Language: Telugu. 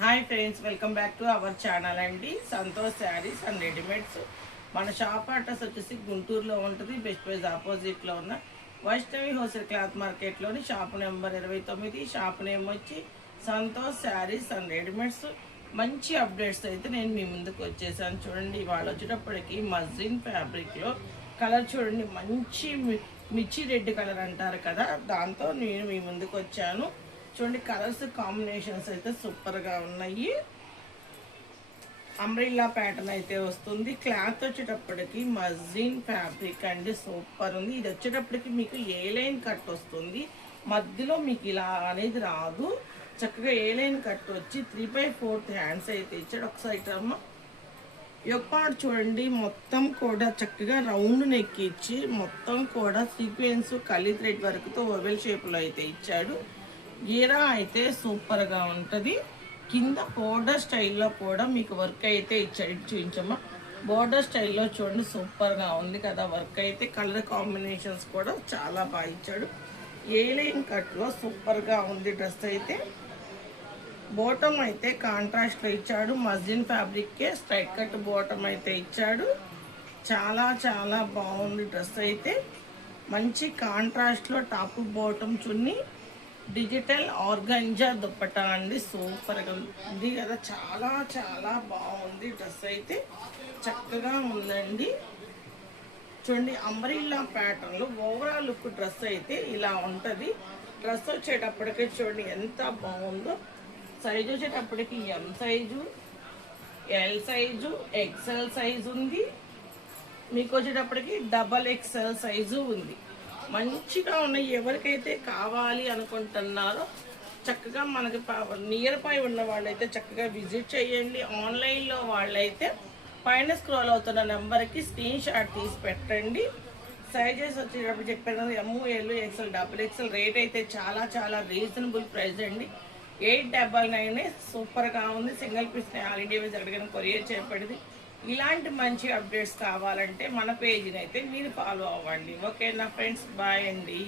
Hi friends, welcome back to our channel అండి. Santosh sarees and readymades. మన షాప్ అడ్రస్ వచ్చేసి గుంటూరులో ఉంటుంది. బెస్ట్ ప్రైజ్ ఆపోజిట్లో ఉన్న వైష్ణవి హోల్సేల్ క్లాత్ మార్కెట్లోని షాప్ నెంబర్ 29. షాప్ నేమ్ వచ్చి సంతోష్ శారీస్ అండ్ రెడీమేడ్స్. మంచి అప్డేట్స్ అయితే నేను మీ ముందుకు వచ్చేసాను. చూడండి, ఇవాళ వచ్చేటప్పటికి మజ్జిన్ ఫ్యాబ్రిక్లో కలర్ చూడండి, మంచి మిర్చి రెడ్ కలర్ అంటారు కదా, దాంతో నేను మీ ముందుకు వచ్చాను. చూడండి, కలర్స్ కాంబినేషన్స్ అయితే సూపర్గా ఉన్నాయి. అంబ్రిల్లా ప్యాటర్న్ అయితే వస్తుంది. క్లాత్ వచ్చేటప్పటికి మజ్జిన్ ఫ్యాబ్రిక్ అండి, సూపర్ ఉంది. ఇది వచ్చేటప్పటికి మీకు ఏ లైన్ కట్ వస్తుంది, మధ్యలో మీకు ఇలా అనేది రాదు. చక్కగా ఏ లైన్ కట్ వచ్చి 3/4 హ్యాండ్స్ అయితే ఇచ్చాడు. ఒకసారి అమ్మ యొప్పాడు చూడండి, మొత్తం కూడా చక్కగా రౌండ్ నెక్ ఇచ్చి మొత్తం కూడా సీక్వెన్స్ కలీ థ్రెడ్ వర్క్తో ఓవెల్ షేప్లో అయితే ఇచ్చాడు. గీరా అయితే సూపర్గా ఉంటుంది. కింద బోర్డర్ స్టైల్లో కూడా మీకు వర్క్ అయితే ఇచ్చాడు. చూపించమ్మా, బోర్డర్ స్టైల్లో చూడండి, సూపర్గా ఉంది కదా వర్క్ అయితే. కలర్ కాంబినేషన్స్ కూడా చాలా బాగా ఇచ్చాడు. ఏ లైన్ కట్లో సూపర్గా ఉంది డ్రెస్ అయితే. బాటమ్ అయితే కాంట్రాస్ట్లో ఇచ్చాడు. మస్లిన్ ఫ్యాబ్రిక్కే స్ట్రైట్ కట్ బాటమ్ అయితే ఇచ్చాడు. చాలా చాలా బాగుంది డ్రెస్ అయితే. మంచి కాంట్రాస్ట్లో టాప్ బాటమ్ చున్నీ, డిజిటల్ ఆర్గంజా దుప్పటా అండి, సూపర్గా ఉంది కదా. చాలా చాలా బాగుంది డ్రెస్ అయితే, చక్కగా ఉందండి. చూడండి, అంబ్రిల్లా ప్యాటర్న్లో ఓవరాల్ లుక్ డ్రెస్ అయితే ఇలా ఉంటుంది. డ్రెస్ వచ్చేటప్పటికి చూడండి ఎంత బాగుందో. సైజు వచ్చేటప్పటికి M size, L size, XL size ఉంది. మీకు వచ్చేటప్పటికి XXL సైజు ఉంది. మంచిగా ఉన్నాయి. ఎవరికైతే కావాలి అనుకుంటున్నారో చక్కగా మనకి నియర్ బై ఉన్న వాళ్ళైతే చక్కగా విజిట్ చేయండి. ఆన్లైన్లో వాళ్ళైతే పైన స్క్రోల్ అవుతున్న నెంబర్కి స్క్రీన్ షాట్ తీసి పెట్టండి. సైజెస్ వచ్చేటప్పుడు చెప్పాను కదా, ML, XL, XXL. రేట్ అయితే చాలా చాలా రీజనబుల్ ప్రైస్ అండి. 899 సూపర్గా ఉంది. Single piece all India wise ఎక్కడికైనా కొరియర్ చేయబడింది. ఇలాంటి మంచి అప్డేట్స్ కావాలంటే మన పేజీని అయితే మీరు ఫాలో అవ్వండి. ఓకే నా ఫ్రెండ్స్, బాయ్ అండి.